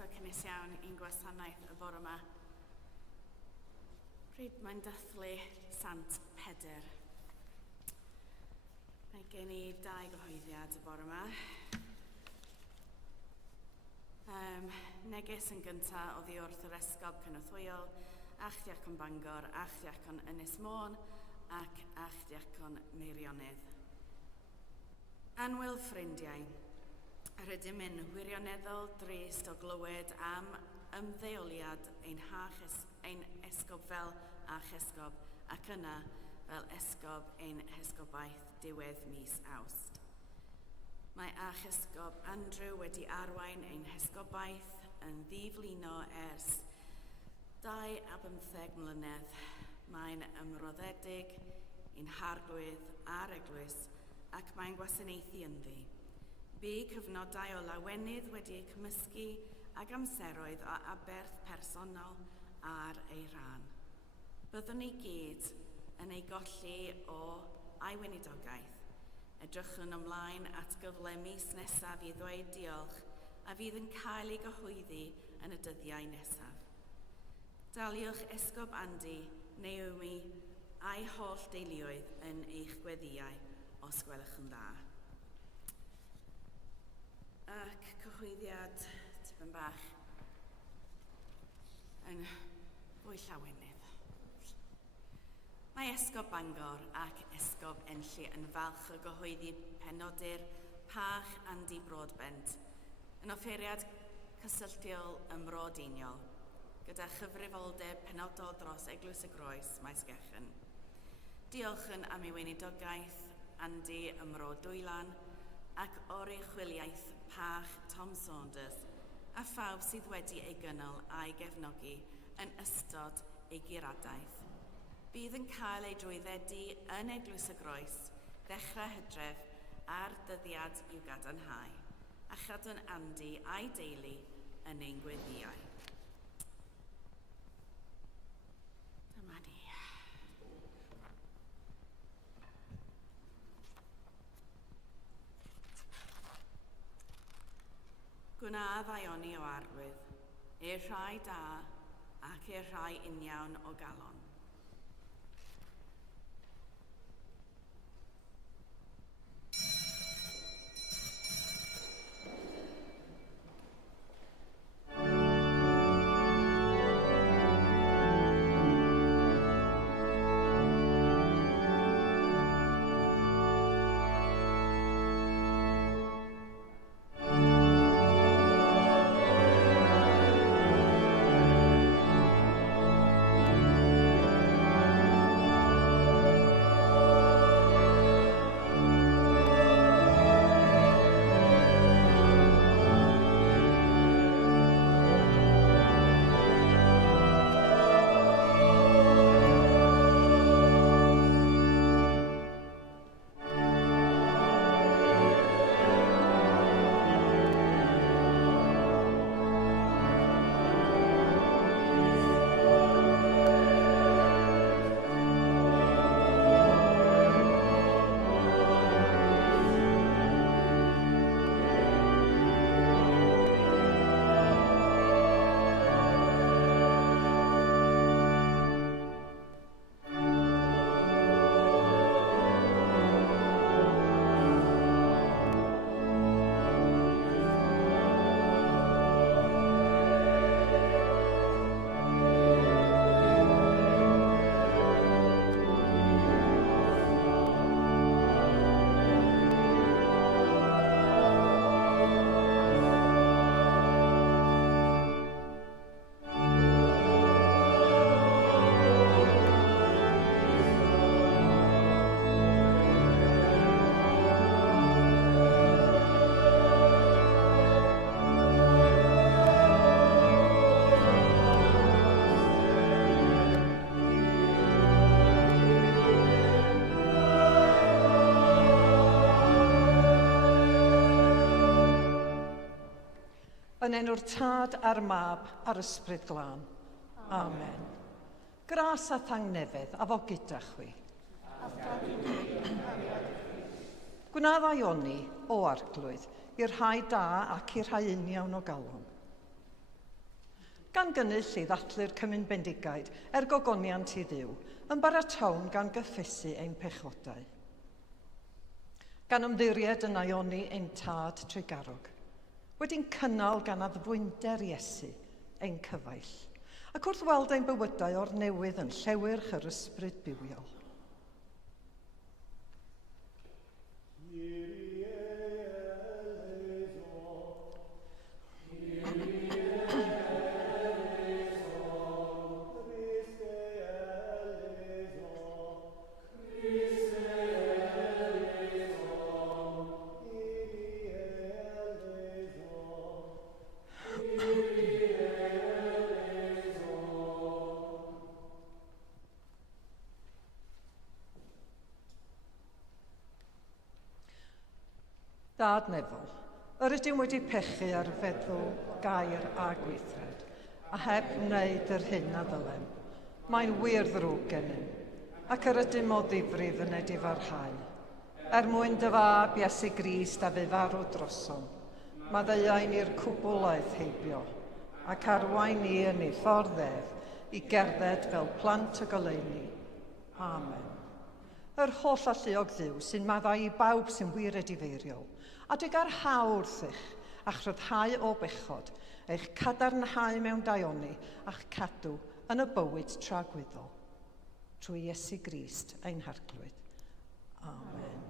eto cynnes iawn i'n gwasanaeth y bore yma. Pryd mae'n dathlu Sant Pedr. Mae gen i 2 gyhoeddiad y bore yma. Neges yn gyntaf oddi wrth yr esgob cynorthwyol, Achdiacon Bangor, Achdiacon Ynys Môn ac Achdiacon Meirionnydd. Anwyl ffrindiau, rydym yn wirioneddol drist o glywed am ymddeoliad ein esgob fel a chesgob ac yna fel esgob ein hesgobaeth diwedd mis Awst. Mae a chesgob Andrew wedi arwain ein hesgobaeth yn ddiflino ers 25 mlynedd. Mae'n ymroddedig, un harglwydd a'r eglwys ac mae'n gwasanaethu ynddi. Bu cyfnodau o lawenydd wedi eu cymysgu ag amseroedd o aberth personol ar ei rhan. Byddwn ni gyd yn ei golli o aiweinidogaeth. Edrychwn ymlaen at gyfle mis nesaf i ddweud diolch a fydd yn cael ei gyhoeddi yn y dyddiau nesaf. Daliwch esgob Andy, Naomi a'i holl deuluoedd yn eich gweddiau os gwelwch yn dda. Ac cyhoeddiad tipyn bach yn fwy llawenydd. Mae esgob Bangor ac esgob Enlli yn falch o gyhoeddi penodur Pach Andy Broadbent yn offeriad cysylltiol ymrodiniol gyda chyfrifoldeb penodol dros Eglwys y Groes Maes Gechen. Diolch am ei weinidogaeth Andy ymro Dwylan ac oruchwyliaeth Pach Tom Saunders a phawb sydd wedi ei gynnal a'i gefnogi yn ystod ei guradaeth. Bydd yn cael ei drwyddedu yn Eglwys y Groes, ddechrau Hydref a'r dyddiad i'w gadarnhau, a chadw'n Andy a'i deulu yn ein gweddiau. Dyma ni. Gwnadd aioni o arwydd, i'r rhai da ac i'r rhai uniawn o galon. Yn enw'r Tad a'r Mab a'r Ysbryd Glân. Amen. Gras a thangnefedd a fo gyda chwi. Gwnadd aioni o arglwydd i'r rhai da ac i'r rhai uniawn o galon. gan gynnull i ddathlu'r Cymun Bendigaid gogoniant i Dduw, yn baratown gan gyffesu ein pechodau. Gan ymddiried yn aioni ein tad tregarog, wedi'n cynnal gan addfwynder Iesu ein cyfaill, ac wrth weld ein bywydau o'r newydd yn llewyrch yr ysbryd bywiol. Dad Nefol, yr ydym wedi pechu ar feddwl, gair a gweithred, a heb wneud yr hyn a ddylem. Mae'n wir ddrwg gennym, ac yr ydym o ddifrif yn ei farhau. Mwyn dy fab Iesu Grist a fe farw drosom, maddeuain i'r cwbwlaeth heibio, ac arwain ni yn ei ffordd ef i gerdded fel plant y goleuni. Amen. Yr holl alluog Dduw sy'n maddau i bawb sy'n wir edifeiriol, a dy gar hawrth a'ch rhyddhau o bechod, eich cadarnhau mewn daioni a'ch cadw yn y bywyd tragwyddol. Trwy Iesu Grist ein harglwydd. Amen.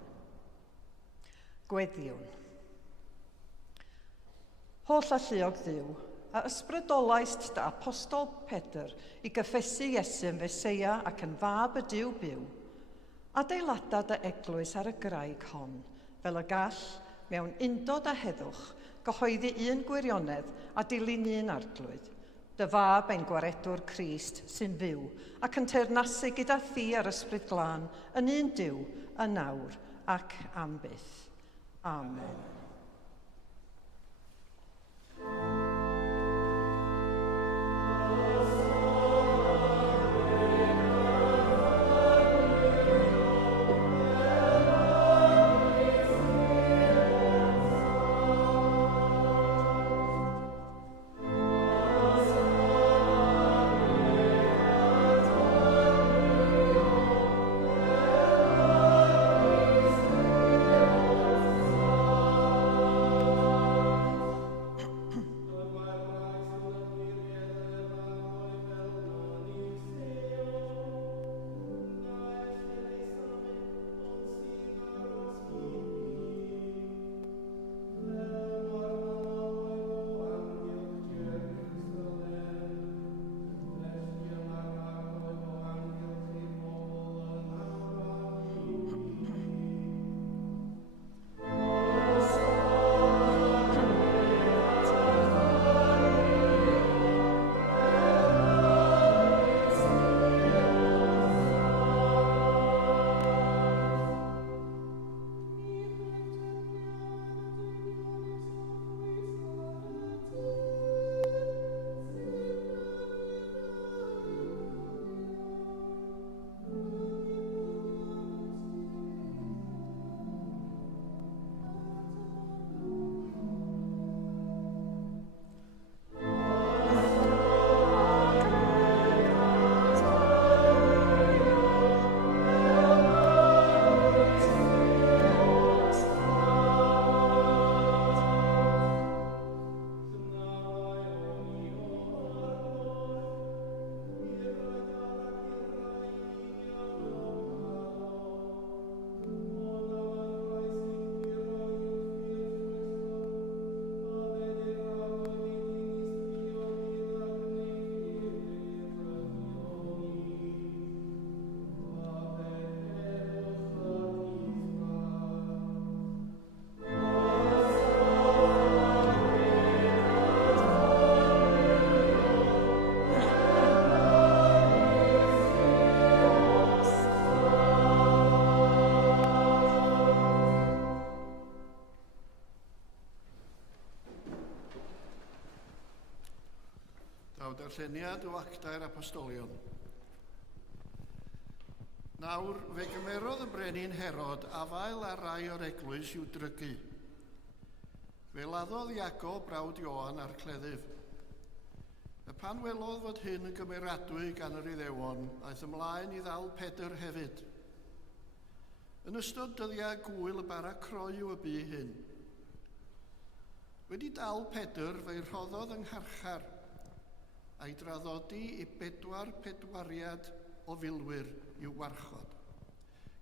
Gweddiwn. Holl alluog Dduw, a ysbrydolais dy apostol Pedr i gyffesu Iesu yn Feseia ac yn fab y Duw byw, adeilada dy eglwys ar y graig hon, fel y gall, mewn undod a heddwch, gyhoeddi un gwirionedd a dilyn un arglwydd. Dy fab ein gwaredwr Crist sy'n fyw ac yn teyrnasu gyda thi ar ysbryd glân yn un Duw, yn nawr ac am byth. Amen. Darlleniad o actau'r apostolion. Nawr, fe gymerodd y brenin Herod afael a rai o'r eglwys i'w drygu. Fe laddodd Iago brawd Ioan ar cleddyf. A pan welodd fod hyn yn gymeradwy gan yr Iddewon, aeth ymlaen i ddal Pedr hefyd. Yn ystod dyddiau Gwyl y bara croew y bu hyn. Wedi dal Pedr fe'i rhoddodd yng ngharchar a'i draddodi i 4 pedwariad o filwyr i'w warchod,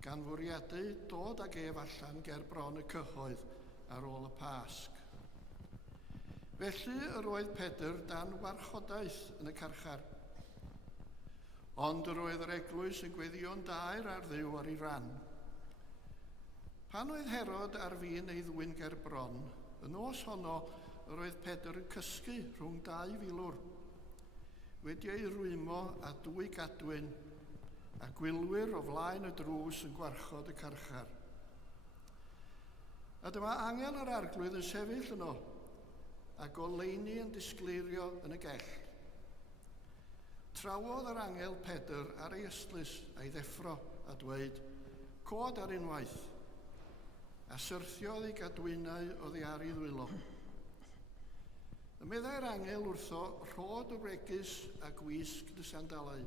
gan fwriadu dod ag ef allan ger bron y cyhoedd ar ôl y Pasg. Felly yr oedd Pedr dan warchodaeth yn y carchar, ond yr oedd yr eglwys yn gweddïo'n daer ar ddiw ar ei ran. Pan oedd Herod ar fin ei ddwyn ger bron, yn os honno yr oedd Pedr yn cysgu rhwng 2 filwr, wedi ei rwymo a 2 gadwyn, a gwylwyr o flaen y drws yn gwarchod y carchar. A dyma angel yr arglwydd yn sefyll yno, a goleini yn disgleirio yn y gell. Trawodd yr angel Pedr ar ei ystlys a'i ddeffro a dweud, "Cod ar unwaith," a syrthiodd ei gadwynau oddi ar ei ddwylo. Y meddai'r angel wrtho rhod o bregus a gwisg dy sandalau,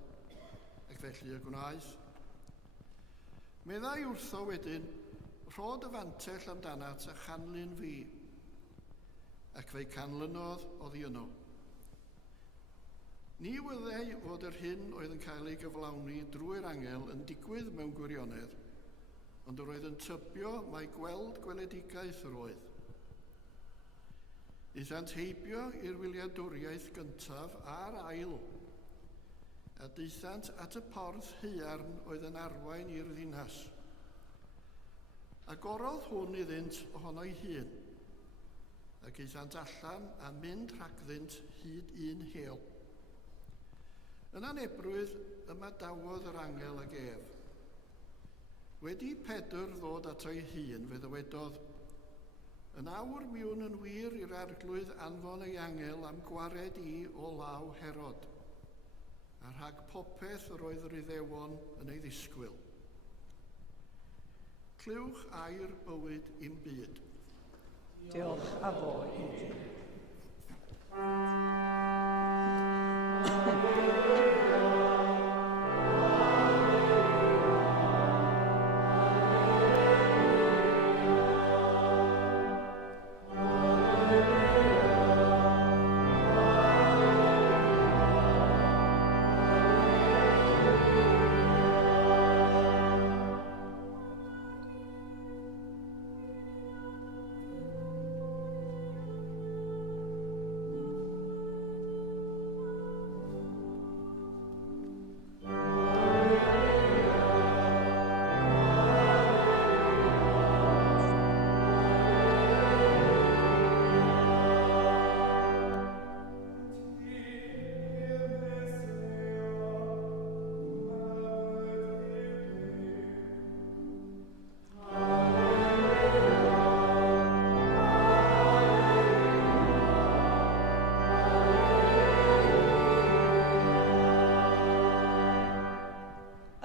ac felly y gwnaeth. Meddai wrtho wedyn, rhod y fantell amdanat a chanlyn fi, ac fe'i canlynodd oddi yno. Ni wyddai fod yr hyn oedd yn cael ei gyflawni drwy'r angel yn digwydd mewn gwirionedd, ond yr oedd yn tybio mai gweld gweledigaeth yr oedd. Eithant heibio i'r wyliadwriaeth gyntaf a'r ail, a deithant at y porth haearn oedd yn arwain i'r ddinas. A gorodd hwn iddynt ohono'i hun, ac eithant allan a mynd rhagddynt hyd un heol. Yn anebrwydd ymadawodd yr angel ag ef. Wedi Pedr ddod at ei hun, fe ddywedodd, "Yn awr miwn yn wir i'r arglwydd anfon ei angel am gwared i o law Herod, a rhag popeth yr oedd yr Iddewon yn ei ddisgwyl. Clywch air bywyd i'n byd." Diolch a fo i ti.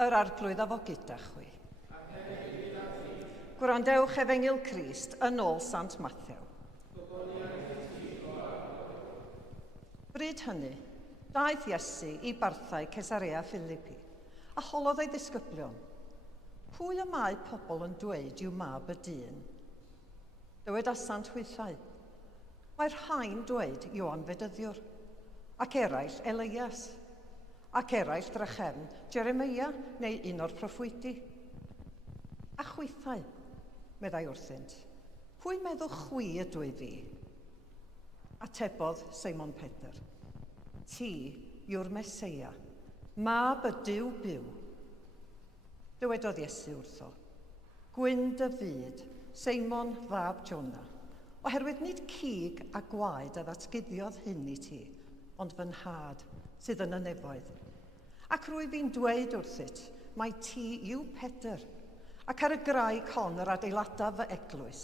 Yr arglwydd a fo gyda chwi. Gwrandewch Efengil Crist yn ôl Sant Mathew. Bryd hynny, daeth Iesu i barthau Cesarea Philippi, a holodd ei ddisgyblion. Pwy y mae pobl yn dweud yw mab y dyn? Dywedasant hwythau. Mae'r rhain dweud Ioan Fedyddiwr, ac eraill Elias, ac eraill drychem Jeremia neu un o'r proffwydi. A chwythau, meddai wrthynt, pwy meddwch chwi ydw i fi? Atebodd Cymun Bendigaid, ti yw'r Meseia, mab y Duw byw. Dywedodd Iesu wrtho, gwyn dy fyd, Cymun fab Jona, oherwydd nid cig a gwaed a ddatguddiodd hyn i ti, ond fy nhad sydd yn y nefoedd. Ac rwy fi'n dweud wrthyt, mai ti yw Pedr, ac ar y graig hon yr adeiladaf fy eglwys,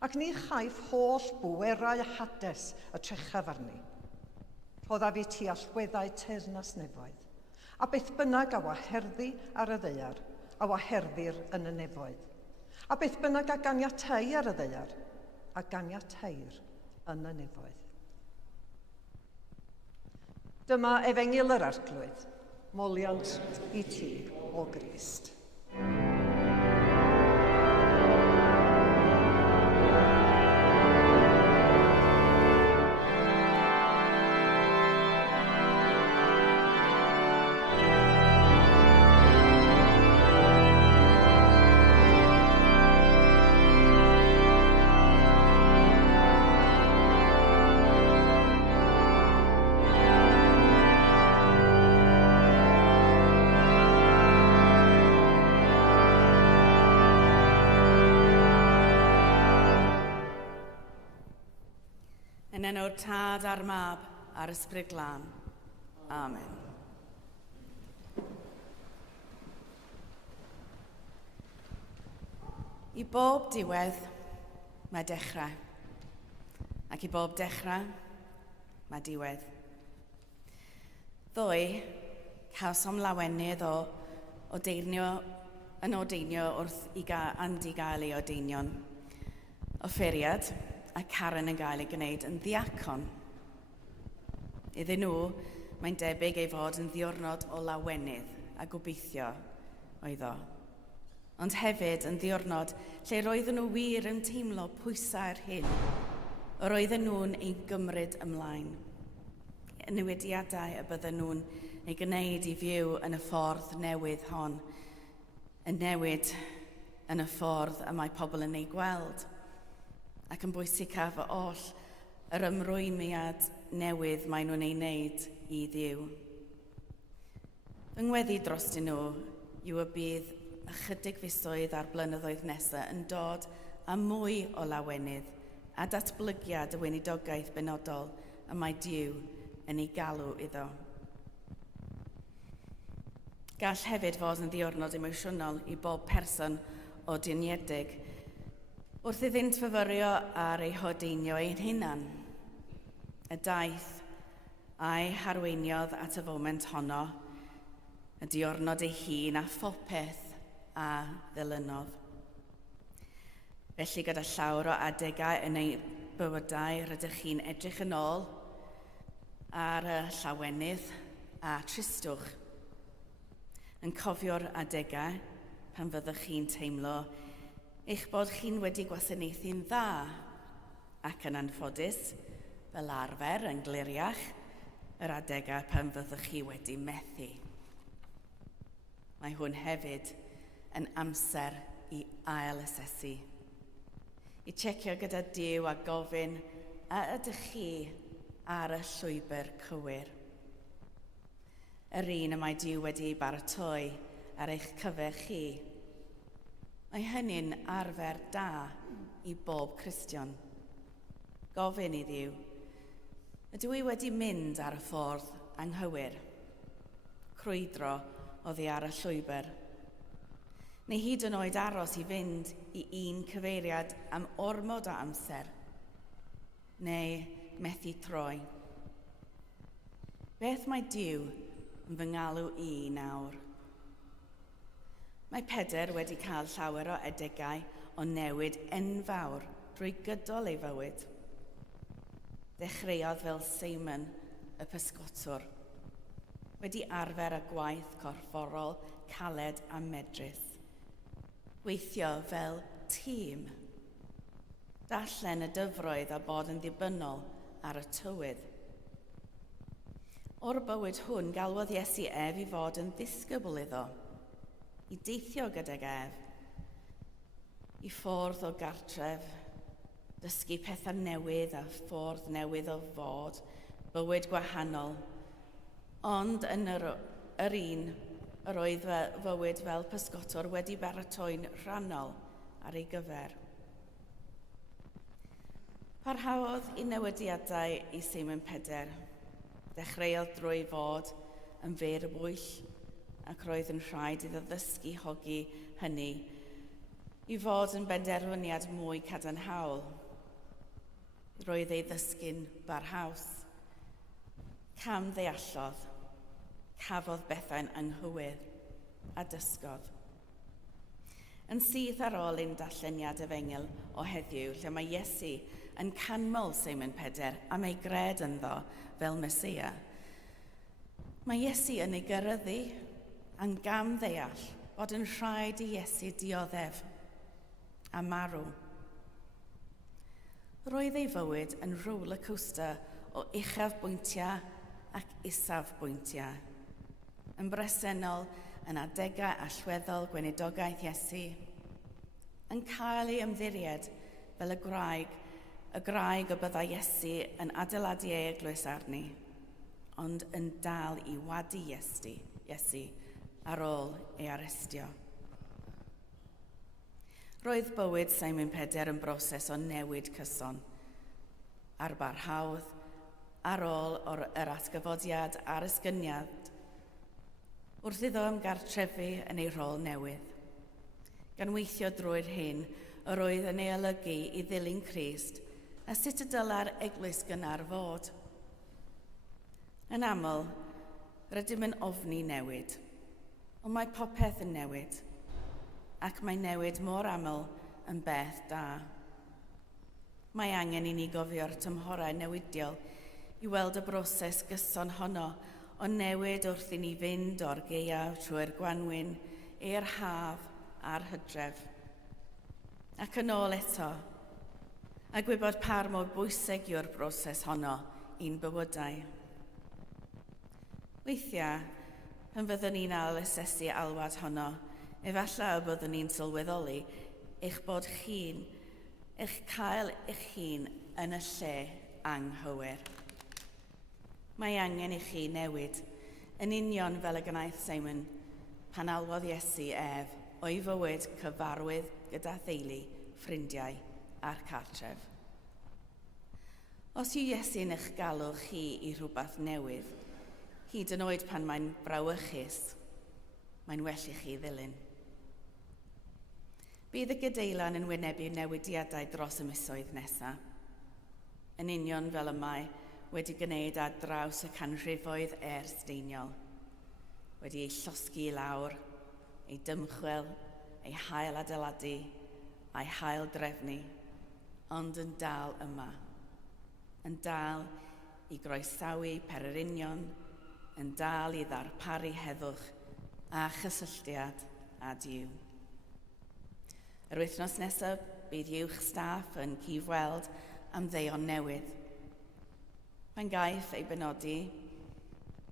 ac ni chaiff holl bwerau a hades y trechaf arni. Rhodda fi ti allweddau teyrnas nefoedd, a beth bynnag a waherddi ar y ddeiar, a waherdir yn y nefoedd, a beth bynnag a ganiatau ar y ddeiar, a ganiatair yn y nefoedd. Dyma efengyl yr arglwydd, moliant i ti o Grist. Yn enw'r Tad a'r Mab a'r Ysbryd Glân. Amen. I bob diwedd, mae dechrau. Ac i bob dechrau, mae diwedd. Ddoe, cawsom lawenydd o deirnio wrth Andi gael ei odeinion. Offeriad, a Karen yn gael ei gwneud yn ddiacon. Iddyn nhw, mae'n debyg ei fod yn ddiwrnod o lawenydd a gobeithio oedd o. Ond hefyd yn ddiwrnod lle roedden nhw wir yn teimlo pwysau'r hyn, yr oedden nhw'n ei gymryd ymlaen. Y newidiadau y bydden nhw'n ei gwneud i fyw yn y ffordd newydd hon, yn newid yn y ffordd y mae pobl yn ei gweld. Ac yn bwysicaf o oll yr ymrwymiad newydd maen nhw'n ei wneud i Dduw. Fy ngweddi drostyn nhw yw y bydd ychydig fisoedd a'r blynyddoedd nesaf yn dod â mwy o lawenydd a datblygiad y weinidogaeth benodol y mae Dduw yn ei galw iddo. Gall hefyd fod yn ddiwrnod emosiynol i bob person o diniedig, wrth iddynt fyfyrio ar ei hodeinio ein hunan. Y daeth a'i harweiniodd at y foment honno, y diwrnod ei hun a phopeth a ddilynodd. Felly gyda llawer o adegau yn ei bywydau rydych chi'n edrych yn ôl ar y llawenydd a tristwch. Yn cofio'r adegau pan fyddwch chi'n teimlo eich bod chi'n wedi gwasanaethu'n dda ac yn anffodus, fel arfer yn gliriach, yr adegau pan fyddwch chi wedi methu. Mae hwn hefyd yn amser i ail-asesu. I checio gyda Duw a gofyn a ydych chi ar y llwybr cywir. Yr un y mae Duw wedi ei baratoi ar eich cyfer chi. Mae hynny'n arfer da i bob Cristion. Gofyn i Dduw, ydw i wedi mynd ar y ffordd anghywir, crwydro oddi ar y llwybr, neu hyd yn oed aros i fynd i un cyfeiriad am ormod o amser, neu methu troi. Beth mae Duw yn fy ngalw i nawr? Mae Pedr wedi cael llawer o edegau o newid enfawr drwy gydol ei fywyd. Dechreuodd fel Cymun y pysgotwr, wedi arfer y gwaith corfforol caled a medrus. Gweithio fel tîm, darllen y dyfroedd a bod yn ddibynnol ar y tywydd. O'r bywyd hwn galwodd Iesu ef i fod yn ddisgybl iddo, i deithio gydag ef, i ffwrdd o gartref, dysgu pethau newydd a ffordd newydd o fod, bywyd gwahanol, ond yn yr un yr oedd fywyd fel pysgotwr wedi baratoi'n rhannol ar ei gyfer. Parhaodd i newidiadau i Cymun Bendigaid, dechreuodd drwy fod yn fer bwyll ac roedd yn rhaid iddo ddysgu hogi hynny i fod yn benderfyniad mwy cadarnhaol. Roedd ei ddysgu'n barhaus. Cam ddeallodd, cafodd bethau'n anghywir a dysgodd. Yn syth ar ôl ein darlleniad efengyl o heddiw, lle mae Iesu yn canmol Cymun Bendigaid am ei gred ynddo fel Mesia, Mae Iesu yn ei gyrryddu a'n gam ddeall bod yn rhaid i Iesu dioddef a marw. Roedd ei fywyd yn rollercoaster o uchafbwyntiau ac isafbwyntiau, yn bresennol yn adegau allweddol gwenedogaeth Iesu, yn cael ei ymddiried fel y graig y byddai Iesu yn adeiladu ei eglwys arni, ond yn dal i wadu Iesu ar ôl ei arestio. Roedd bywyd Cymun Bendigaid yn broses o newid cyson, ar barhawdd, ar ôl yr atgyfodiad a'r ysgyniad, wrth iddo ymgartrefu yn ei rôl newydd. Gan weithio drwy'r hyn, yr oedd yn ei olygu i ddilyn Crist a sut y dyla'r eglwys gynnar fod. Yn aml, rydym yn ofni newid, ond mae popeth yn newid, ac mae newid mor aml yn beth da. Mae angen i ni gofio'r tymhorau newidiol i weld y broses gyson honno o newid wrth i ni fynd o'r gaeaf trwy'r gwanwyn i'r haf a'r hydref. Ac yn ôl eto, a gwybod par mor bwysig yw'r broses honno i'n bywydau. Weithiau, pan fyddwn ni'n asesu alwad honno, efallai y byddwn ni'n sylweddoli eich bod eich cael eich hun yn y lle anghywir. Mae angen i chi newid, yn union fel y gwnaeth Cymun pan alwodd Iesu ef o'i fywyd cyfarwydd gyda theulu, ffrindiau a'r cartref. Os yw Iesu'n eich galw chi i rhywbeth newydd, hyd yn oed pan mae'n brawychus, mae'n well i chi ddilyn. Bydd y Gadeilan yn wynebu newidiadau dros y misoedd nesaf, yn union fel y mae wedi gwneud ar draws y canrifoedd ers-deiniol, wedi ei llosgu i lawr, ei dymchwel, ei hail adeiladu, a'i hail drefnu, ond yn dal yma, yn dal i groesawu pererinion, yn dal i ddarparu heddwch a chysylltiad a Duw. Yr wythnos nesaf, bydd uwch staff yn cyd-weld am ddeion newydd. Pan gaiff ei benodi,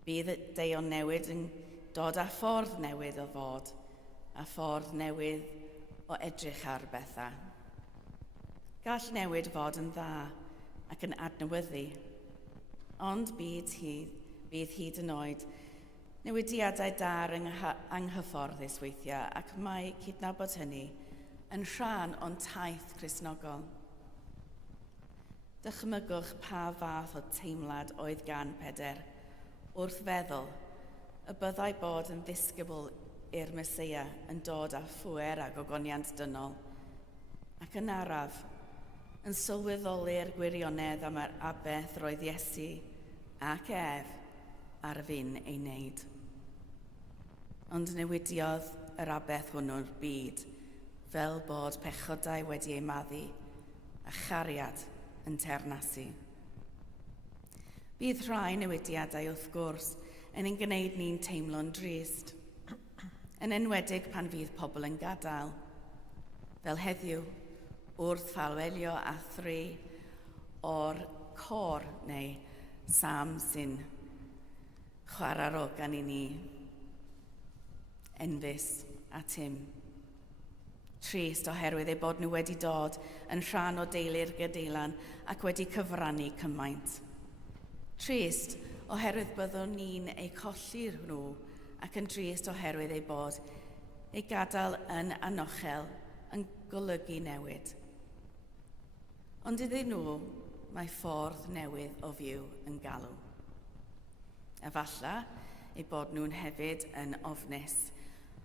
bydd y deion newydd yn dod â ffordd newydd o fod, a ffordd newydd o edrych ar bethau. Gall newid fod yn dda ac yn adnewyddu, ond bydd hyd yn oed newidiadau dar anghyfforddus weithiau, ac mae cydnabod hynny yn rhan o'n taith Cristnogol. Dychmygwch pa fath o teimlad oedd gan Pedr wrth feddwl y byddai bod yn ddisgybl i'r Meseia yn dod â phwer a gogoniant dynol, ac yn araf yn sylweddoli'r gwirionedd am yr aberth roedd Iesu ac ef ar fin ei wneud. Ond newidiodd yr aberth hwnnw'r byd, fel bod pechodau wedi ei maddu a chariad yn ternasu. Bydd rhai newidiadau wrth gwrs yn ein gwneud ni'n teimlo'n drist, yn enwedig pan fydd pobl yn gadael, fel heddiw wrth falwelio a 3 o'r côr neu Sam sy'n chwarae gan i ni, Enfys a Tim. Trist oherwydd ei bod nhw wedi dod yn rhan o deulu'r Gadeilan ac wedi cyfrannu cymaint. Trist oherwydd byddwn ni'n ei colli nhw ac yn trist oherwydd ei bod ei gadael yn anochel yn golygu newid. Ond iddyn nhw mae ffordd newydd o fyw yn galw. Efallai ei bod nhw'n hefyd yn ofnus,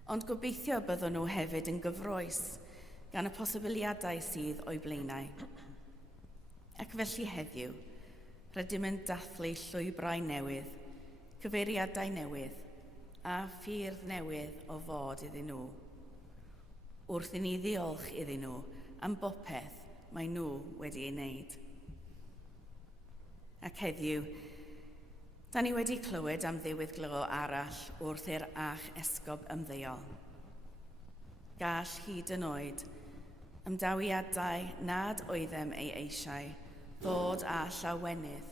ond gobeithio byddwn nhw hefyd yn gyfroes gan y posibiliadau sydd o'i blaenau. Ac felly heddiw, rydym yn dathlu llwybrau newydd, cyfeiriadau newydd a ffyrdd newydd o fod iddyn nhw, wrth i ni ddiolch iddyn nhw am bopeth mae nhw wedi ei wneud. Ac heddiw, Da ni wedi clywed am ddiwydd-glo arall wrth i'r ach esgob ymddeol. Gall hyd yn oed ymdawiadau nad oeddem ei eisiau ddod â llawenydd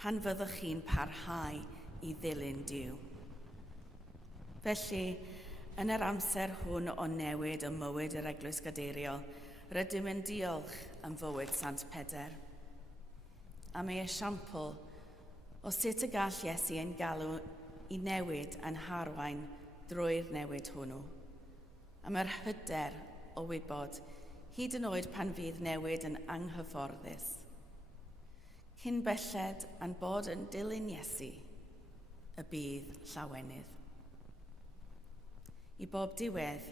pan fyddwch chi'n parhau i ddilyn Duw. Felly, yn yr amser hwn o newid y mywyd yr Eglwys Gadeiriol, rydym yn diolch am fywyd Sant Peder. Am ei esiampl o sut y gall Iesu ein galw i newid yn harwain drwy'r newid hwnnw. Am yr hyder o wybod, hyd yn oed pan fydd newid yn anghyfforddus. Cyn belled a'n bod yn dilyn Iesu, y bydd llawenydd. I bob diwedd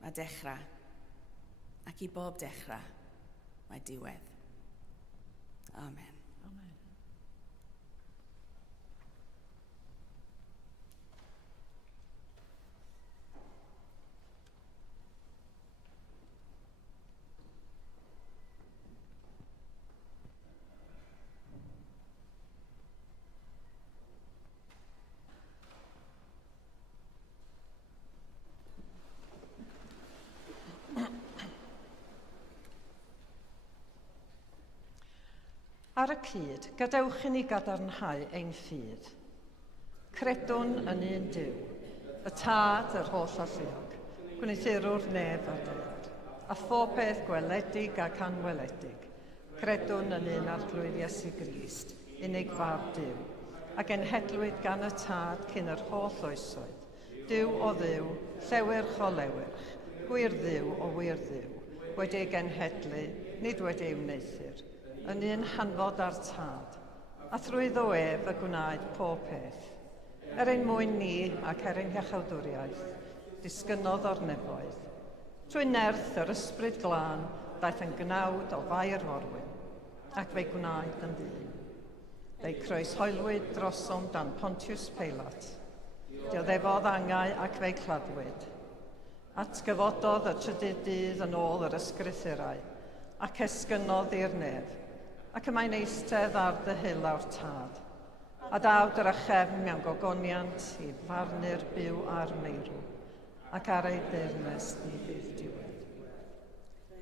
mae dechrau, ac i bob dechrau mae diwedd. Amen. Ar y cyd, gadewch i ni gadarnhau ein ffydd. Credwn yn un Duw, y Tad yr holl alluog, gwneuthurwr neb a dyd, a phob peth gweledig ac anweledig. Credwn yn un arglwydd Iesu Grist, unig fab Duw, a genhedlwyd gan y Tad cyn yr holl oesoedd. Duw o dduw, llewyrch o lewyrch, gwir dduw o wir dduw, wedi'i genhedlu, nid wedi'i wneithur, yn un hanfod ar tad, a thrwyddo ef y gwnaed pob peth. Ein mwyn ni ac ein iachawdwriaeth, disgynodd o'r nefoedd. Trwy nerth yr ysbryd glân, daeth yn gnawd o fair forwyn, ac fe'i gwnaed yn ddyn. Fe'i croeshoelwyd drosom dan Pontius Pilat. Dioddefodd angau ac fe'i claddwyd. Atgyfododd y trydydd dydd yn ôl yr ysgrythurau, ac esgynodd i'r nef, ac yma'n eistedd ar ddyhyl awr tad, a dawd yr achefn mewn gogoniant i farnu'r byw a'r meirw, ac ar ei deyrnes ni fydd diwedd.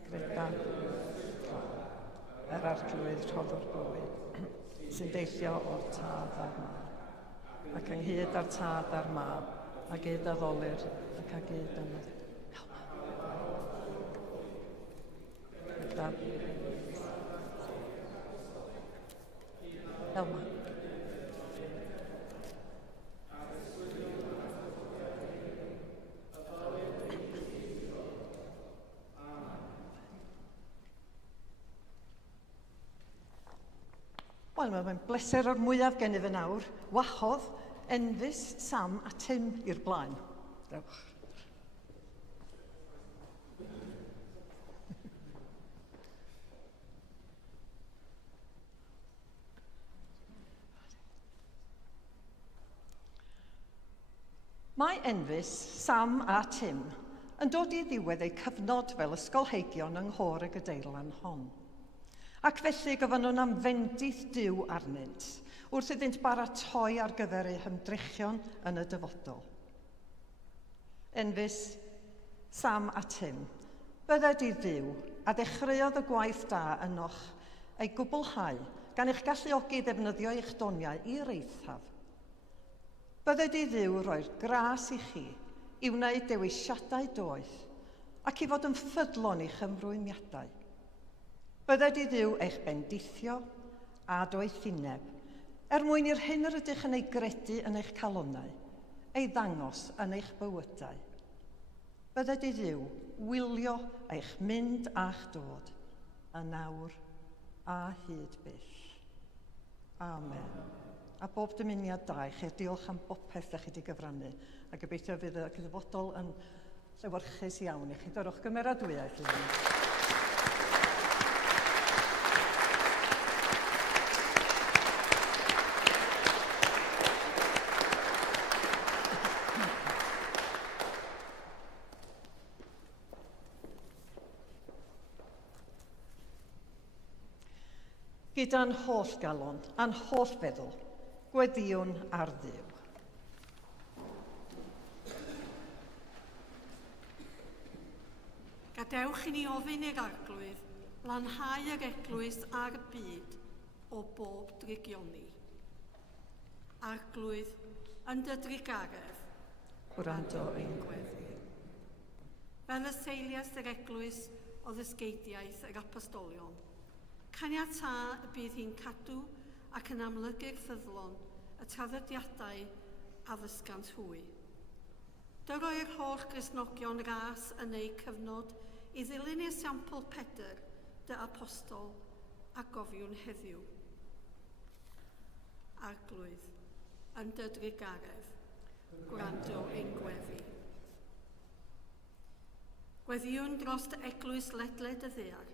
Greda, yr arglwydd rhoddwr bywyd, sy'n deillio o'r tad a'r mab, ac ynghyd â'r tad a'r mab, a gyd addolir ac a gyd yma. Greda. Elma. Wel, mae'n bleser o'r mwyaf gennyf yn awr. Wahodd Enfys, Sam a Tim i'r blaen. Dewch. Mae Enfys, Sam a Tim yn dod i ddiwedd eu cyfnod fel ysgolheigion yng Nghôr y Gadeirlan hon. Ac felly gofynnwn am fendith Duw arnynt, wrth iddynt baratoi ar gyfer eu hymdrechion yn y dyfodol. Enfys, Sam a Tim, bydded i Dduw a ddechreuodd y gwaith da ynoch ei gwblhau gan eich galluogi ddefnyddio eich doniau i'r eithaf. Bydded i Dduw roi'r gras i chi i wneud dewisiadau doeth ac i fod yn ffyddlon i'ch ymrwymiadau. Bydded i Dduw eich bendithio a doethineb mwyn i'r hyn yr ydych yn ei gredu yn eich calonnau, ei ddangos yn eich bywydau. Bydded i Dduw wylio eich mynd a'ch dod, yn awr a hyd byth. Amen. A bob dymuniad da i chi, diolch am bopeth da chi wedi gyfrannu, a gobeithio fydd y dyfodol yn llewyrchus iawn i chi. Dorwch gymeradwyaeth i fi. Gyda'n holl galon, a'n holl feddwl, Gweddiwn ar Dduw. Gadewch i ni ofyn i'r arglwydd, lanhau yr eglwys a'r byd o bob drigioni. Arglwydd yn dy drigaredd, Gwrando ein gweddi. fel y seilias yr eglwys o ddysgeidiaeth yr apostolion, caniata y bydd hi'n cadw ac yn amlygu'r ffyddlon y traddodiadau addysgant hwy. Dyroi'r holl Gristnogion ras yn ei cyfnod i ddilyn esiampl Pedr, dy apostol, a gofiwn heddiw. Arglwydd, yn dy drigaredd, gwrando ein gweddi. Gweddiwn dros dy eglwys ledled y ddear.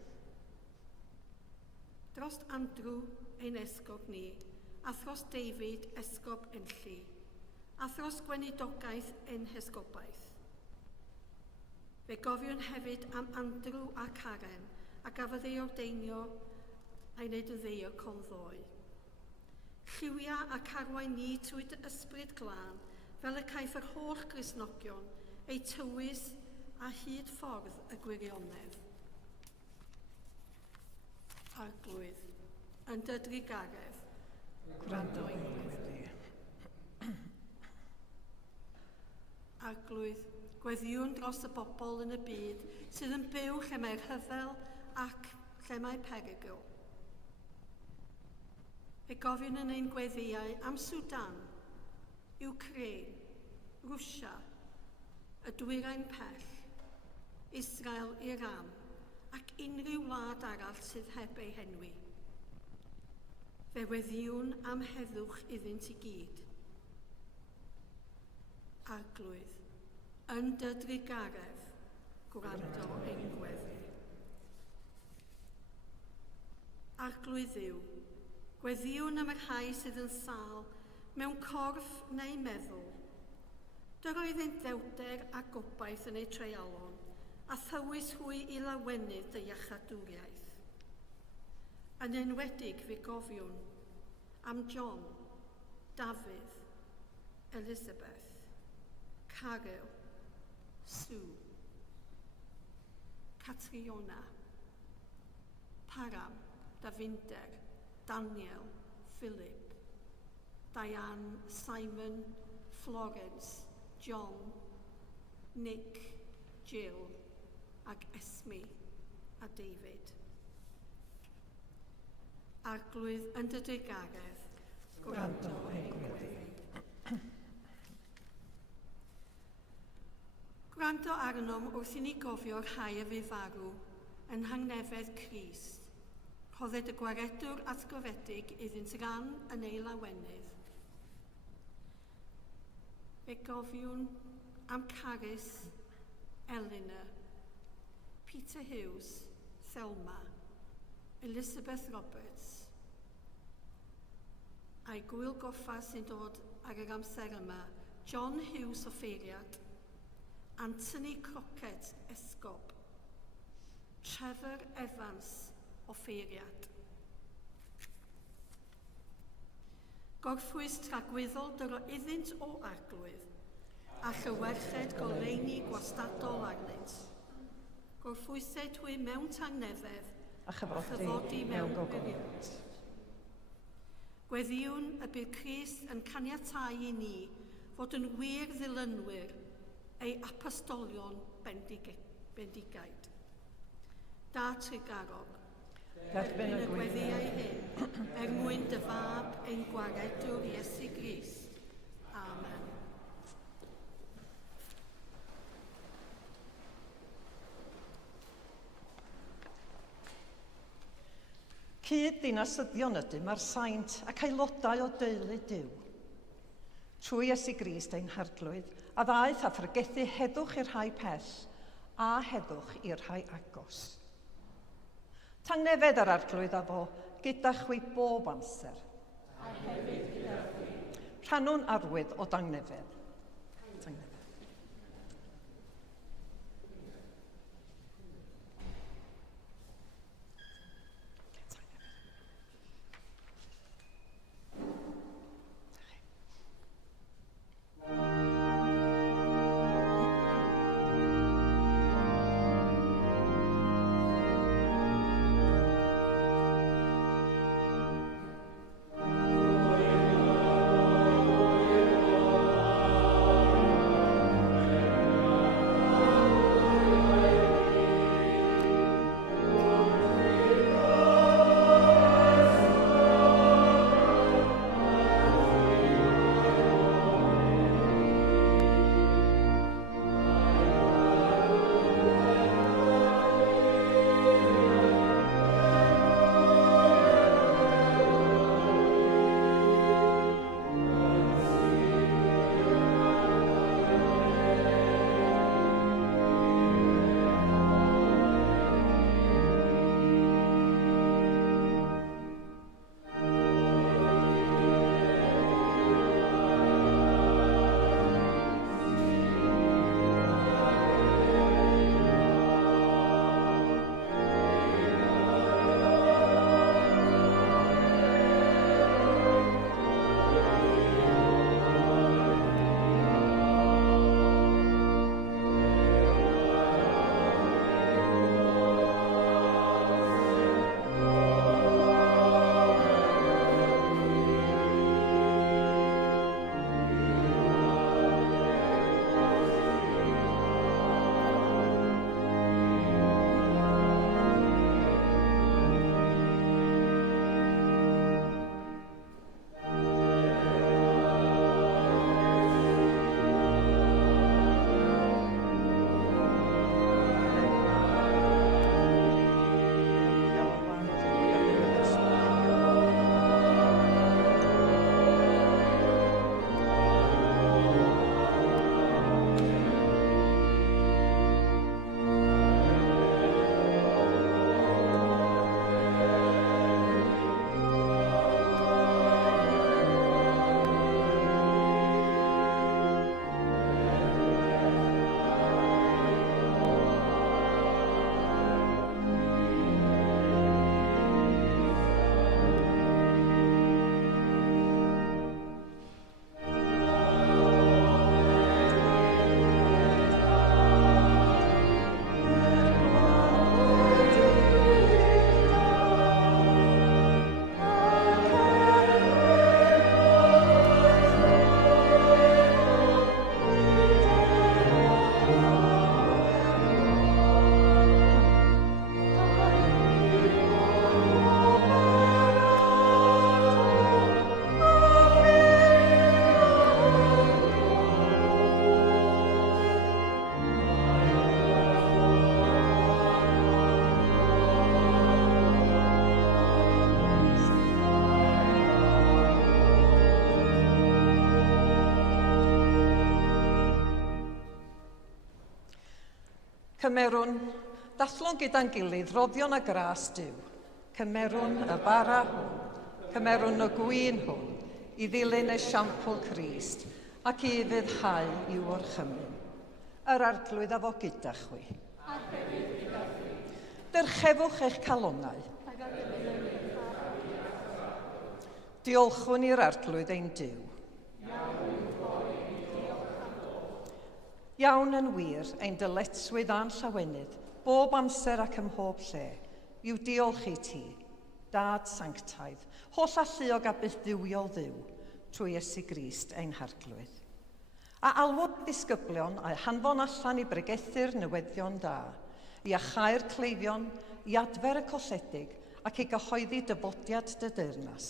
Dros Andrew ein esgob ni, a thros David esgob enlli, a thros gweinidogaeth ein hesgobaeth. Fe gofiwn hefyd am Andrew a Karen, a gafodd ei ordeinio a'i wneud y ddeio conddoe. Lliwia ac arwain ni trwy dy ysbryd glân, fel y caiff yr holl Gristnogion eu tywys a hyd ffordd y gwirionedd. Arglwydd, yn dy drigaredd, Gwrando ein gweddi. Arglwydd, gweddiwn dros y bobl yn y byd sydd yn byw lle mae'r rhyfel ac lle mae perygl. Fe gofiwn yn ein gweddiau am Sudan, Ukraine, Rwsia, y Dwyrain Pell, Israel, Iran ac unrhyw wlad arall sydd heb ei henwi. Fe weddiwn am heddwch iddynt i gyd. Arglwydd, yn dy drigaredd, gwrando ein gweddi. Arglwydd Dduw, gweddiwn am y rhai sydd yn sâl mewn corff neu meddwl. Dyroedd ein ddewder a gobaith yn eu treialon, a thywys hwy i lawenydd dy iachadwriaeth. Yn enwedig fe gofiwn am John, Dafydd, Elizabeth, Caryl, Sue, Catriona, Param, Davinder, Daniel, Philip, Diane, Simon, Florence, John, Nick, Jill, ac Esme a David. Arglwydd yn dy drigaredd, gwrando ein gweddi. Gwrando arnom wrth i ni gofio rhai y fu farw yn hangnefedd Crist. Rhodded y gwaredwr atgofedig iddynt ran yn ei lawenydd. Fe gofiwn am Carys, Eleanor, Peter Hughes, Thelma, Elizabeth Roberts, a'i gwyl goffa sy'n dod ar yr amser yma, John Hughes o Feiriad, Anthony Crockett Esgob, Trevor Evans o Feiriad. Gorffwys tragwyddol dyro iddynt o arglwydd a llywerched goleuni gwastadol arnynt. Gorffwysed hwy mewn tangnefedd A chyfodi mewn gogoniant. Gweddiwn y bydd Crist yn caniatáu i ni fod yn wir ddilynwyr ei apostolion bendigaid. Da trigarog, Derbyn y gweddiau hyn mwyn dy fab ein gwaredwr Iesu Grist. Amen. Cyd dinasyddion ydy mae'r saint ac aelodau o deulu Duw. Trwy Iesu Grist ein harglwydd, a ddaeth a thrygethu heddwch i'r rhai pell a heddwch i'r rhai agos. Tangnefedd yr arglwydd a fo, gyda chwi bob amser. A hefyd gyda chwi. Rhannwn arwydd o dangnefedd. Cymerwn, dathlon gyda'n gilydd roddion a gras Duw. Cymerwn y bara hwn, cymerwn y gwyn hwn, i ddilyn esiampl Crist, ac i fyddhau i'w orchymyn. Yr arglwydd a fo gyda chwi. Dyrchefwch eich calonnau. Diolchwn i'r arglwydd ein Duw. Iawn yn wir ein dyletswydd a'n llawenydd, bob amser ac ym mhob lle, yw diolch i ti, Dad Sanctaidd, holl alluog a bythdduwiol dduw, trwy Iesu Grist ein harglwydd. A alwod ddisgyblion a'i hanfon allan i bregethu'r newyddion da, i achau'r cleifion, i adfer y colledig ac i gyhoeddi dyfodiad dy deyrnas,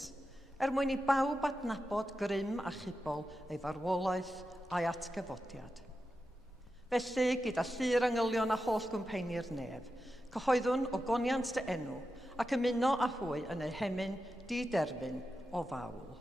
mwyn i bawb adnabod grym a chybol ei farwolaeth a'i atgyfodiad. Felly, gyda llyr angylion a holl gwmpeini'r nef, cyhoeddwn o goniant dy enw ac ymuno â hwy yn ei hemyn di-derbyn o fawl.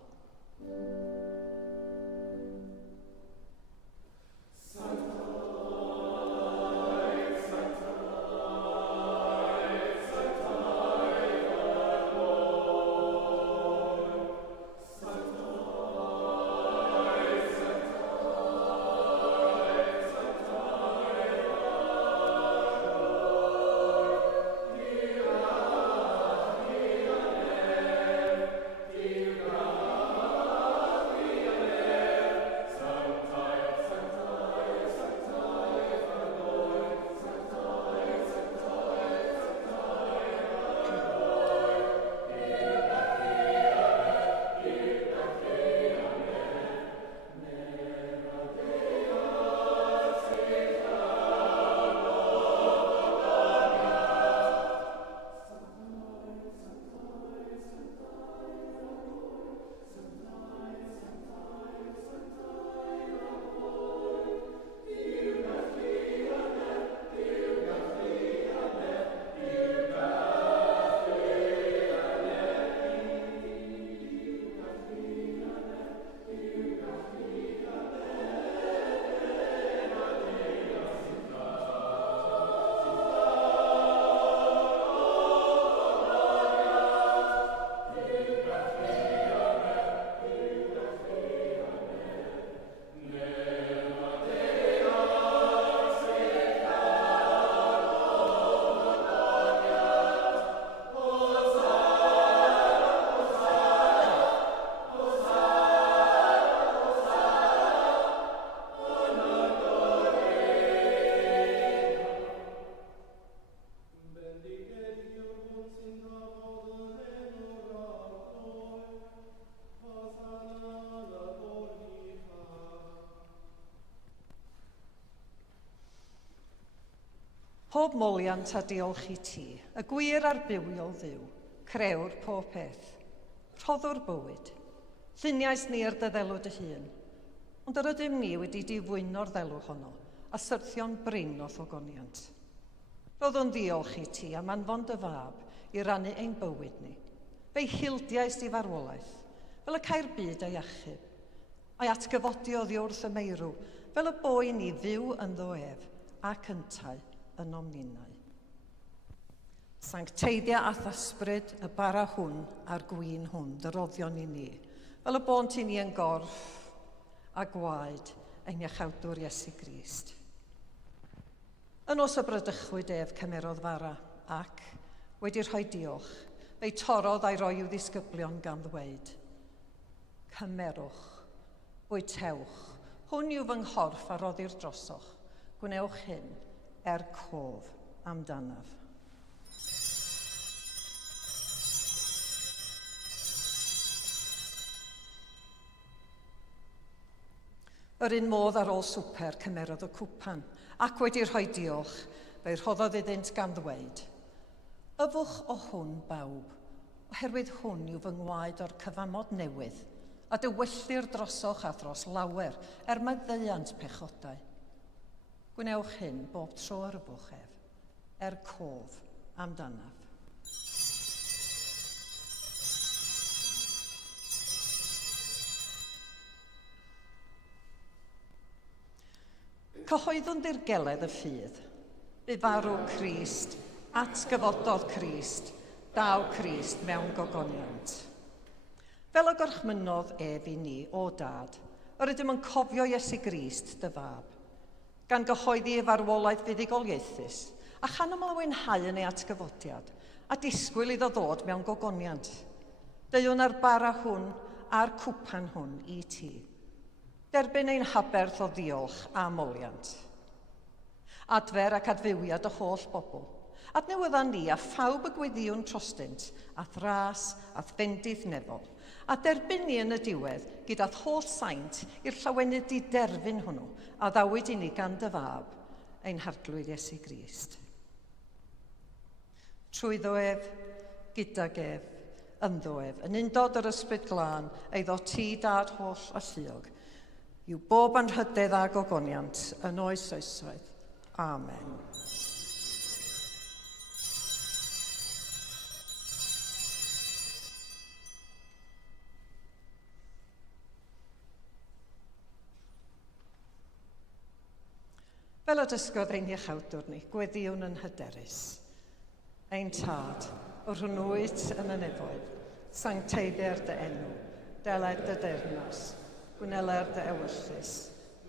Pob moliant a diolch i ti, y gwir a'r bywiol dduw, crewr pob peth, rhoddwr bywyd, lluniais ni ar dy ddelw dy hun, ond yr ydym ni wedi difwyno'r ddelw honno, a syrthio'n brin o thogoniant. Roddwn diolch i ti am anfon dy fab i rannu ein bywyd ni, fe'i hildiais di farwolaeth, fel y cair byd ei achub, a'i atgyfodi oddi wrth y meirw, fel y boi ni fyw yn ddoef ac yntau yn omninau. Sancteiddia a thasbryd y bara hwn a'r gwyn hwn, dyroddion i ni, fel y bont i ni yn gorff a gwaed ein iachawdwr Iesu Grist. Yn os y brydychwyd ef cymerodd fara ac, wedi rhoi diolch, fe'i torodd a'i roi i'w ddisgyblion gan ddweud, cymerwch, bwytewch, hwn yw fy nghorff a roddir drosoch, gwnewch hyn cof amdanaf. Yr un modd ar ôl swper cymerodd y cwpan, ac wedi rhoi diolch, fe'i rhoddodd iddynt gan ddweud, yfwch o hwn bawb, oherwydd hwn yw fy ngwaed o'r cyfamod newydd, a dywylltir drosoch a dros lawer, maddeuant pechodau. Gwnewch hyn bob tro ar y bwchef, cof amdanaf. Cyhoeddwn dirgeledd y ffydd, Bu farw Crist, atgyfododd Crist, daw Crist mewn gogoniant. Fel y gorchmynnodd ef i ni o dad, yr ydym yn cofio Iesu Grist, dy fab, gan gyhoeddi ei farwolaeth fuddugoliaethus, a chan ymlaen mwynhau yn ei atgyfodiad, a disgwyl iddo ddod mewn gogoniant. Deuwn ar bara hwn a'r cwpan hwn i ti. Derbyn ein haberth o ddiolch a moliant. Adfer ac adfywiad y holl bobl. Adnewyddan ni a phawb y gweddiwn trostynt, a thras, a bendydd nefol, a derbyn ni yn y diwedd gyda'r holl saint i'r llawenydd di derfyn hwnnw, a ddawyd i ni gan dy fab, ein harglwydd Iesu Grist. Trwyddo ef, gydag ef, ynddo ef, yn undod yr ysbryd glân, eiddo ti dad holl a lluog, yw bob anrhydedd a gogoniant yn oes oesoedd. Amen. Fel y dysgodd ein iechawdwr ni, gweddiwn yn hyderus. Ein tad, o'r hwnnwyd yn y nefoedd, sancteiddiau'r dy enw, deled dy dernos, gwnela'r dy ewyllus,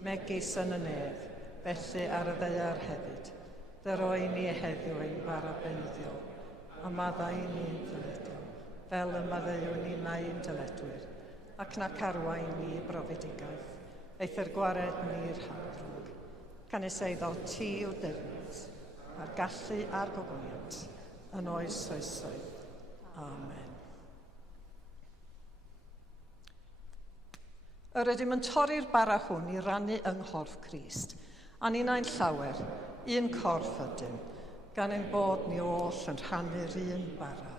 megis yn y nef, felly ar y ddeiar hefyd. Dy roi ni heddiw ein bara benyddiol, a maddau ni yn ddyledol, fel y maddeuwn ni nain dyledwyr, ac nac arwain ni i brofedigaeth, eith'r gwared ni'r hamdrwg. Canis eiddo ti yw dyrnod, a'r gallu a'r gogoniant, yn oes oesoedd. Amen. Yr ydym yn torri'r bara hwn i rannu yng nghorff Crist, a ni'n ein llawer, un corff ydym, gan ein bod ni oll yn rhannu'r un bara.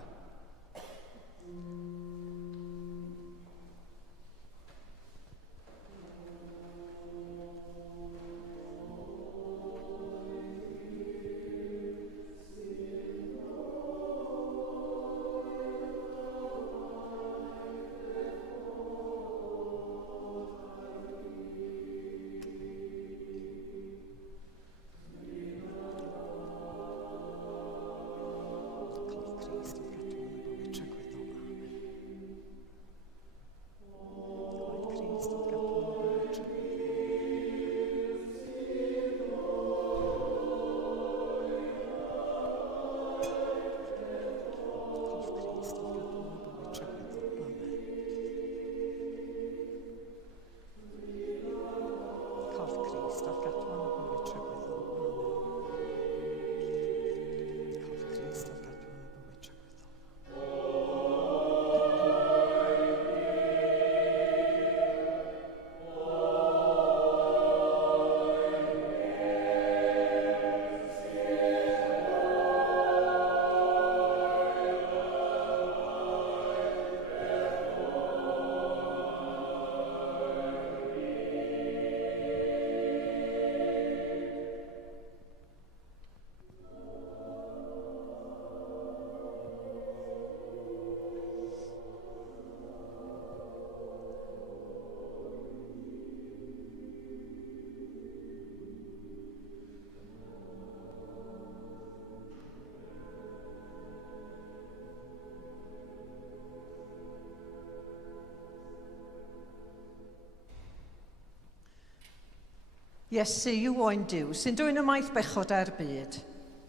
Iesu yw oen Duw, sy'n dwyn ymaith bechod ar byd.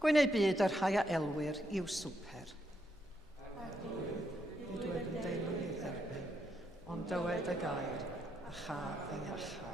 Gwyn ei byd ar rhai a elwyr i'w swper. Nid wedi yn deilwng ei dderbyn, ond dywed y gair a chaf ei achau.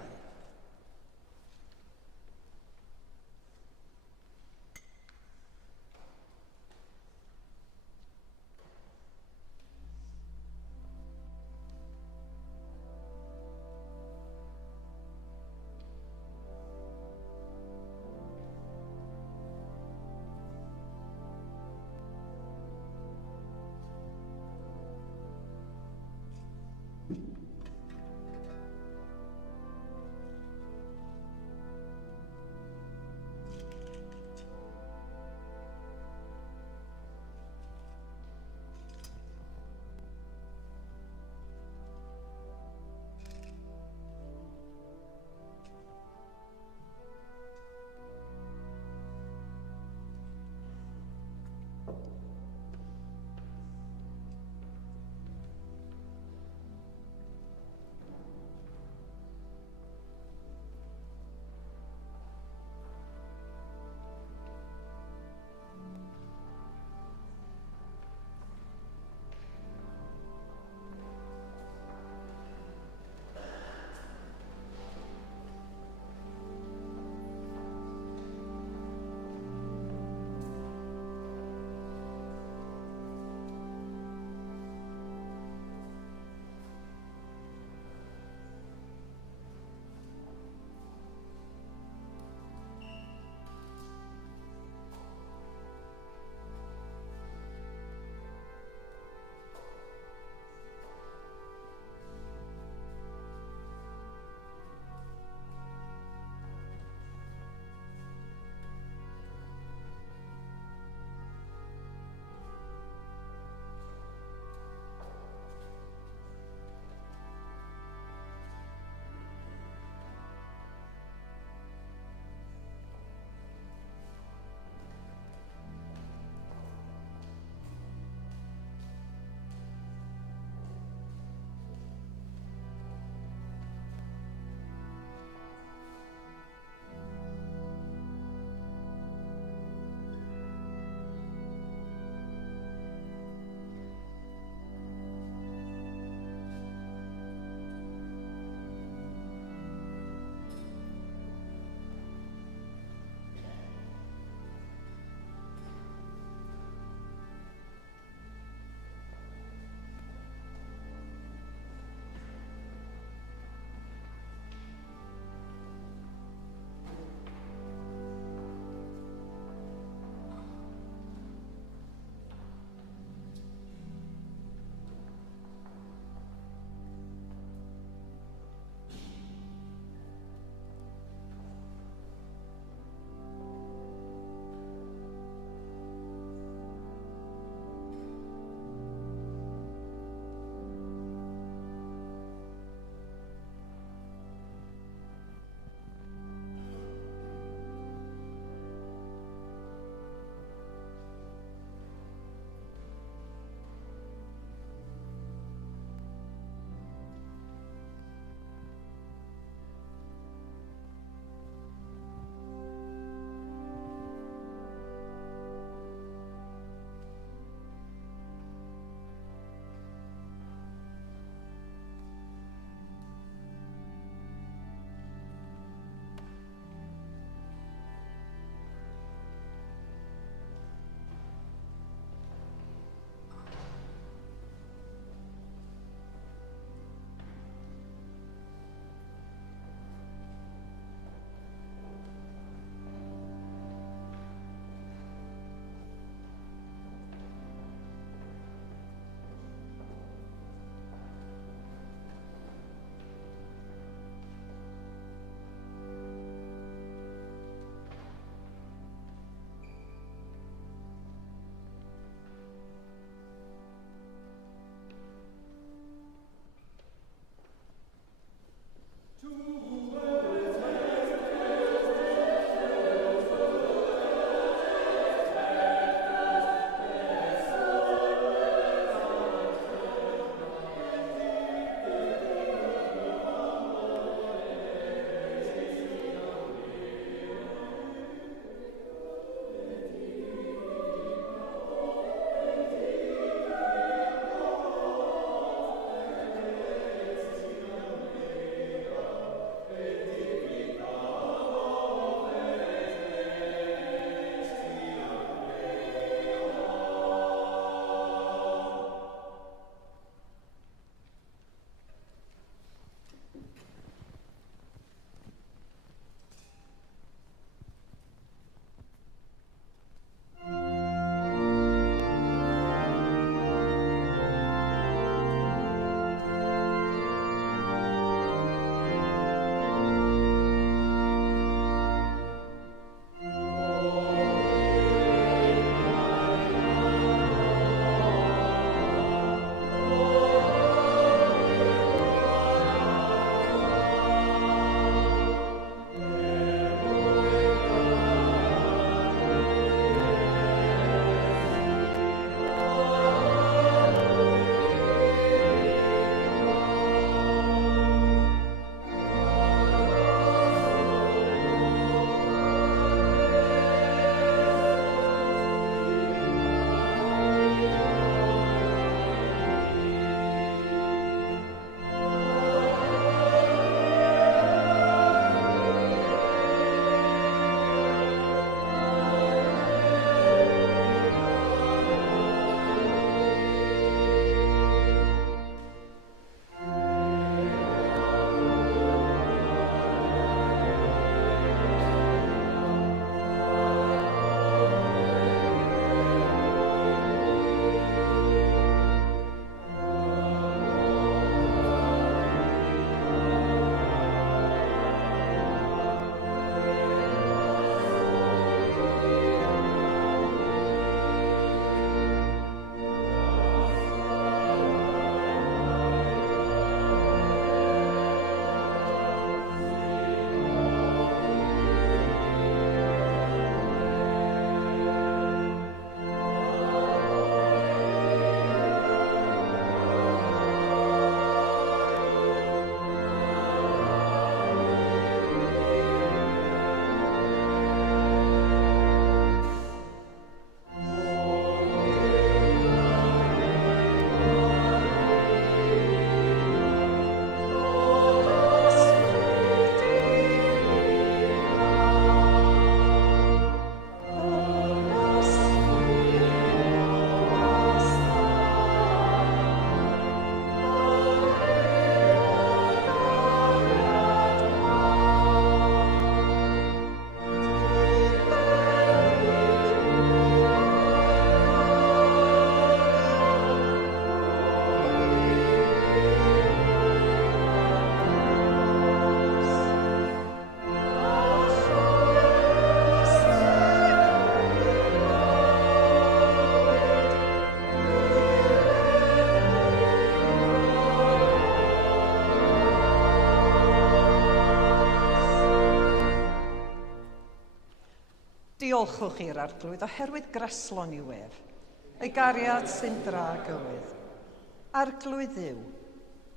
Diolchwch i'r arglwydd oherwydd greslon i wef, ei gariad sy'n dra gywydd. Arglwydd yw,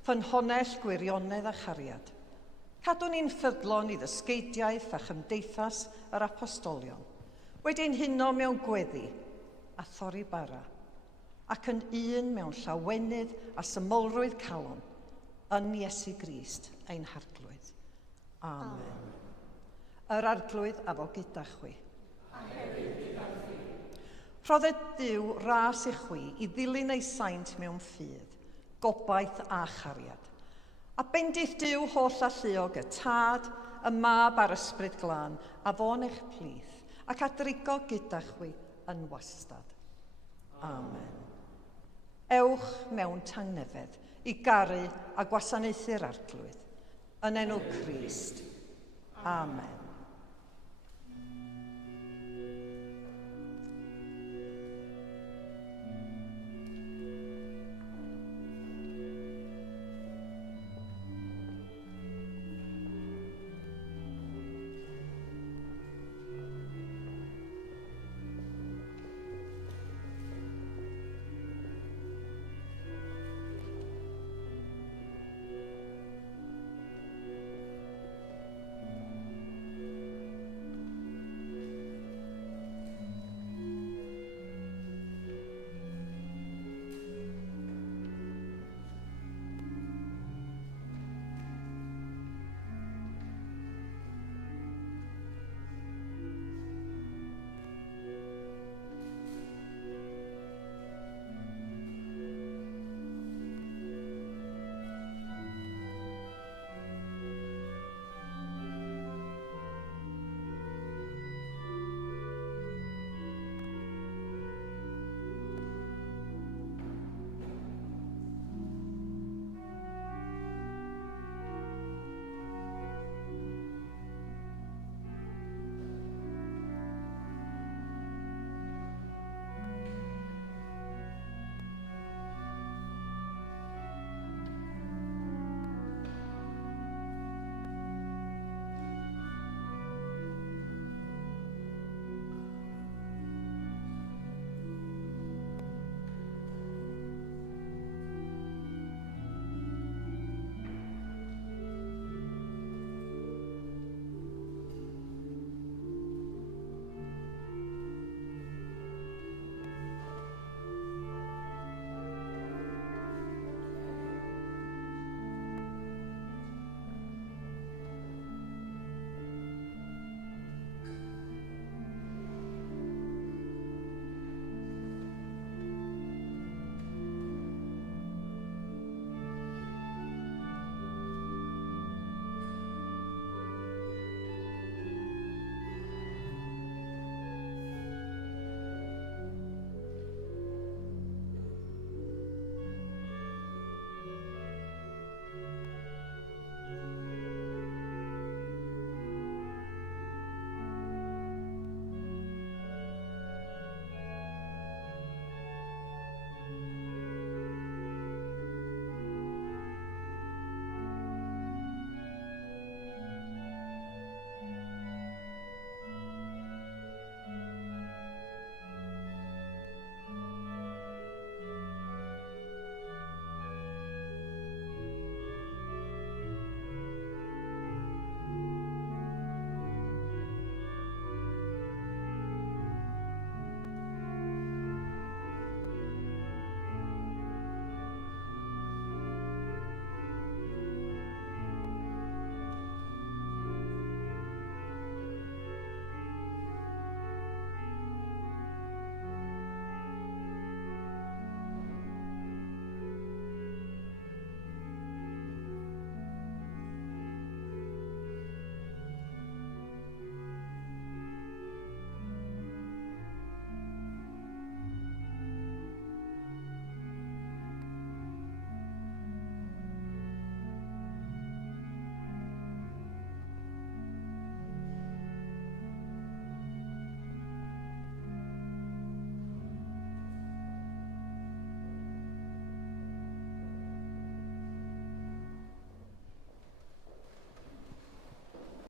ffynhonell gwirionedd a chariad. Cadw ni'n ffyddlon i ddysgeidiaeth a chymdeithas yr apostolion, wedi'n huno mewn gweddi a thorri bara, ac yn un mewn llawenydd a symlrwydd calon, yn Iesu Grist ein harglwydd. Amen. Yr arglwydd a fo gyda chwi. Rhodded Duw ras i chwi i ddilyn ei saint mewn ffydd, gobaith a chariad. A bendith Duw holl a lluog y tad, y mab a'r ysbryd glân, a fo'n eich plith, ac adrigo gyda chwi yn wastad. Amen. Ewch mewn tangnefedd i garu a gwasanaethu'r arglwydd. Yn enw Crist. Amen.